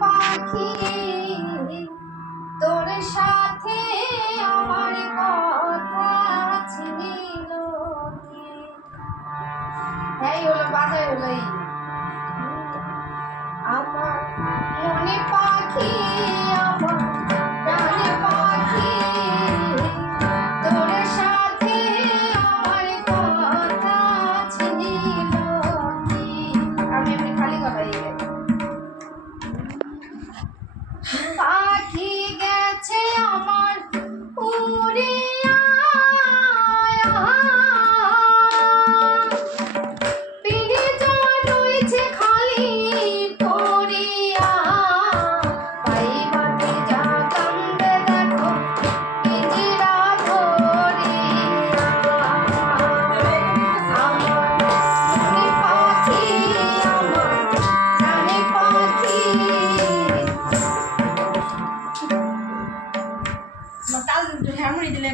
পাখি তোর সাথে আমার কথা ছিল কি? এই হলো বাজায় হলো আমার মনে পাখি আমার প্রাণে পাখি তোর সাথে আমার কথা ছিল কি? আমি এমনি খালি গাই পাখি গেছে আমার উড়িয়া পিড়ে যাওয়া রয়েছে খালি পড়িয়া পাইবাতে যা কান্দে দেখো পিঞ্জিরা ধরিয়া আমার মনে পাখি আমার প্রাণে পাখি তাল হ্যামড়ি দিলে